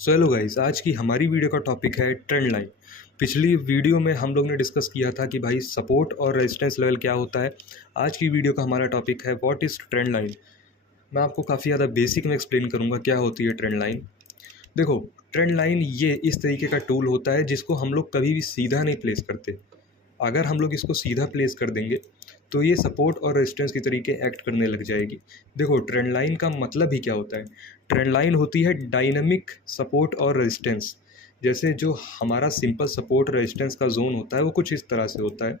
So hello guys, आज की हमारी वीडियो का टॉपिक है ट्रेंड लाइन। पिछली वीडियो में हम लोग ने डिस्कस किया था कि भाई सपोर्ट और रेजिस्टेंस लेवल क्या होता है। आज की वीडियो का हमारा टॉपिक है व्हाट इज़ ट्रेंड लाइन। मैं आपको काफ़ी ज़्यादा बेसिक में एक्सप्लेन करूँगा क्या होती है ट्रेंड लाइन। देखो, ट्रेंड लाइन ये इस तरीके का टूल होता है जिसको हम लोग कभी भी सीधा नहीं प्लेस करते। अगर हम लोग इसको सीधा प्लेस कर देंगे तो ये सपोर्ट और रेजिस्टेंस की तरीके एक्ट करने लग जाएगी। देखो, ट्रेंड लाइन का मतलब ही क्या होता है। ट्रेंड लाइन होती है डायनामिक सपोर्ट और रेजिस्टेंस। जैसे जो हमारा सिंपल सपोर्ट रेजिस्टेंस का जोन होता है वो कुछ इस तरह से होता है।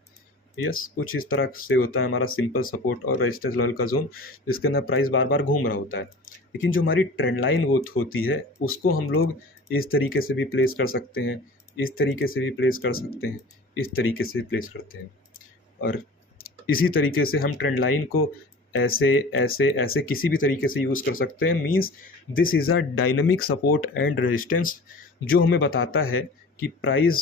यस, कुछ इस तरह से होता है हमारा सिंपल सपोर्ट और रेजिस्टेंस लेवल का जोन, जिसके अंदर प्राइस बार बार घूम रहा होता है। लेकिन जो हमारी ट्रेंड लाइन वो होती है उसको हम लोग इस तरीके से भी प्लेस कर सकते हैं, इस तरीके से भी प्लेस कर सकते हैं, इस तरीके से प्लेस करते हैं। और इसी तरीके से हम ट्रेंड लाइन को ऐसे ऐसे ऐसे किसी भी तरीके से यूज़ कर सकते हैं। Means this is a dynamic support and resistance, जो हमें बताता है कि प्राइस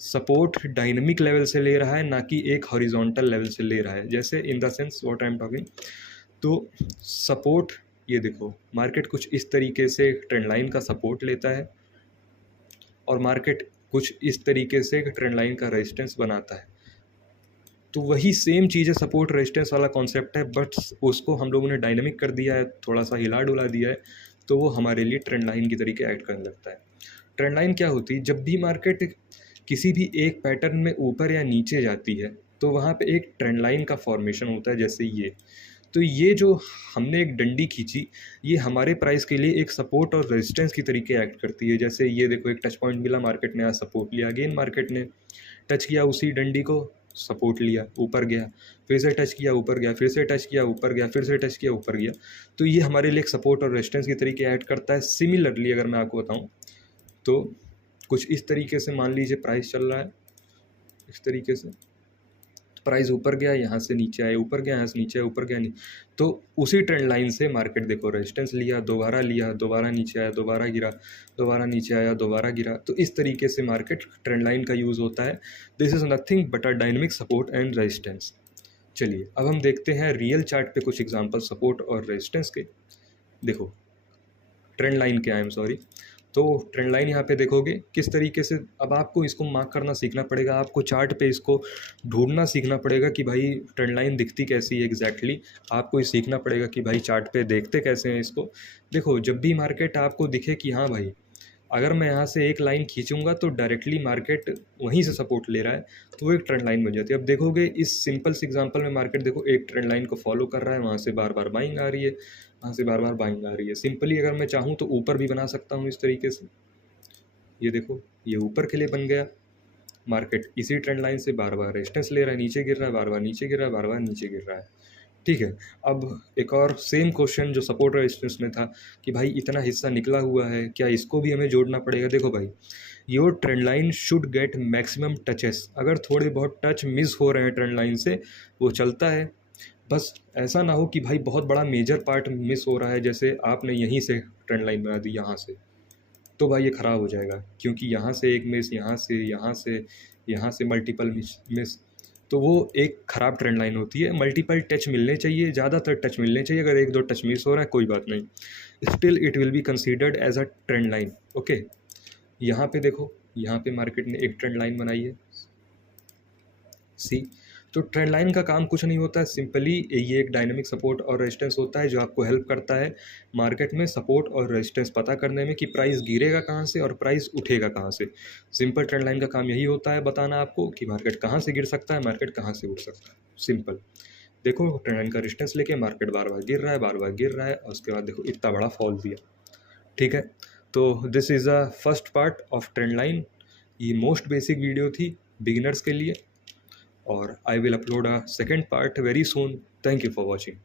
सपोर्ट डायनामिक लेवल से ले रहा है, ना कि एक हॉरिजॉन्टल लेवल से ले रहा है। जैसे in the sense what I am talking, तो सपोर्ट, ये देखो मार्केट कुछ इस तरीके से ट्रेंड लाइन का सपोर्ट लेता है और मार्केट कुछ इस तरीके से ट्रेंड लाइन का रेजिस्टेंस बनाता है। तो वही सेम चीज़ है, सपोर्ट रेजिस्टेंस वाला कॉन्सेप्ट है, बट उसको हम लोगों ने डायनामिक कर दिया है, थोड़ा सा हिला डुला दिया है, तो वो हमारे लिए ट्रेंड लाइन की तरीके ऐड करने लगता है। ट्रेंड लाइन क्या होती है? जब भी मार्केट किसी भी एक पैटर्न में ऊपर या नीचे जाती है तो वहाँ पे एक ट्रेंड लाइन का फॉर्मेशन होता है, जैसे ये। तो ये जो हमने एक डंडी खींची, ये हमारे प्राइस के लिए एक सपोर्ट और रेजिस्टेंस की तरीके एक्ट करती है। जैसे ये देखो, एक टच पॉइंट मिला, मार्केट ने आज सपोर्ट लिया, अगेन मार्केट ने टच किया उसी डंडी को, सपोर्ट लिया, ऊपर गया, फिर से टच किया, ऊपर गया, फिर से टच किया, ऊपर गया, फिर से टच किया, ऊपर गया। तो ये हमारे लिए एक सपोर्ट और रेजिस्टेंस की तरीके ऐड करता है। सिमिलरली अगर मैं आपको बताऊं तो कुछ इस तरीके से मान लीजिए प्राइस चल रहा है, इस तरीके से प्राइस ऊपर गया, यहाँ से नीचे आया, ऊपर गया, यहाँ से नीचे आया, ऊपर गया, नहीं, तो उसी ट्रेंड लाइन से मार्केट देखो रेजिस्टेंस लिया, दोबारा नीचे आया, दोबारा गिरा, दोबारा नीचे आया, दोबारा गिरा। तो इस तरीके से मार्केट ट्रेंड लाइन का यूज़ होता है। This is nothing but a dynamic support and resistance. चलिए अब हम देखते हैं रियल चार्ट पे कुछ एग्जांपल सपोर्ट और रेजिस्टेंस के। देखो, ट्रेंड लाइन के, आई एम सॉरी, तो ट्रेंड लाइन यहाँ पे देखोगे किस तरीके से। अब आपको इसको मार्क करना सीखना पड़ेगा, आपको चार्ट पे इसको ढूंढना सीखना पड़ेगा कि भाई ट्रेंड लाइन दिखती कैसी है एग्जैक्टली। आपको ये सीखना पड़ेगा कि भाई चार्ट पे देखते कैसे हैं इसको। देखो, जब भी मार्केट आपको दिखे कि हाँ भाई, अगर मैं यहाँ से एक लाइन खींचूंगा तो डायरेक्टली मार्केट वहीं से सपोर्ट ले रहा है, तो वो एक ट्रेंड लाइन बन जाती है। अब देखोगे इस सिंपल से एग्जांपल में मार्केट देखो एक ट्रेंड लाइन को फॉलो कर रहा है, वहाँ से बार बार बाइंग आ रही है, वहाँ से बार बार बाइंग आ रही है। सिंपली अगर मैं चाहूँ तो ऊपर भी बना सकता हूँ इस तरीके से। ये देखो, ये ऊपर के लिए बन गया, मार्केट इसी ट्रेंड लाइन से बार बार रेजिस्टेंस ले रहा है, नीचे गिर रहा है, बार बार नीचे गिर रहा है, बार बार नीचे गिर रहा है। ठीक है, अब एक और सेम क्वेश्चन जो सपोर्ट रेजिस्टेंस में था कि भाई इतना हिस्सा निकला हुआ है, क्या इसको भी हमें जोड़ना पड़ेगा? देखो भाई, your trend line should get maximum touches. अगर थोड़े बहुत टच मिस हो रहे हैं ट्रेंड लाइन से, वो चलता है। बस ऐसा ना हो कि भाई बहुत बड़ा मेजर पार्ट मिस हो रहा है, जैसे आपने यहीं से ट्रेंड लाइन बना दी यहाँ से, तो भाई ये ख़राब हो जाएगा, क्योंकि यहाँ से एक मिस, यहाँ से, यहाँ से, यहाँ से मल्टीपल मिस, तो वो एक ख़राब ट्रेंड लाइन होती है। मल्टीपल टच मिलने चाहिए, ज़्यादातर टच मिलने चाहिए। अगर एक दो टच मिस हो रहा है कोई बात नहीं, still it will be considered as a trend line. Okay, यहाँ पे देखो, यहाँ पे मार्केट ने एक ट्रेंड लाइन बनाई है, सी। तो ट्रेंड लाइन का काम कुछ नहीं होता है, सिंपली ये एक डायनेमिक सपोर्ट और रेजिस्टेंस होता है जो आपको हेल्प करता है मार्केट में सपोर्ट और रेजिस्टेंस पता करने में कि प्राइस गिरेगा कहाँ से और प्राइस उठेगा कहाँ से। सिंपल ट्रेंड लाइन का काम यही होता है, बताना आपको कि मार्केट कहाँ से गिर सकता है, मार्केट कहाँ से उठ सकता है। सिंपल। देखो, ट्रेंड लाइन का रेजिस्टेंस लेके मार्केट बार बार गिर रहा है, बार बार गिर रहा है, और उसके बाद देखो इतना बड़ा फॉल दिया। ठीक है, तो this is a first part of trend line. ये मोस्ट बेसिक वीडियो थी बिगिनर्स के लिए, और I will upload a second part very soon. Thank you for watching.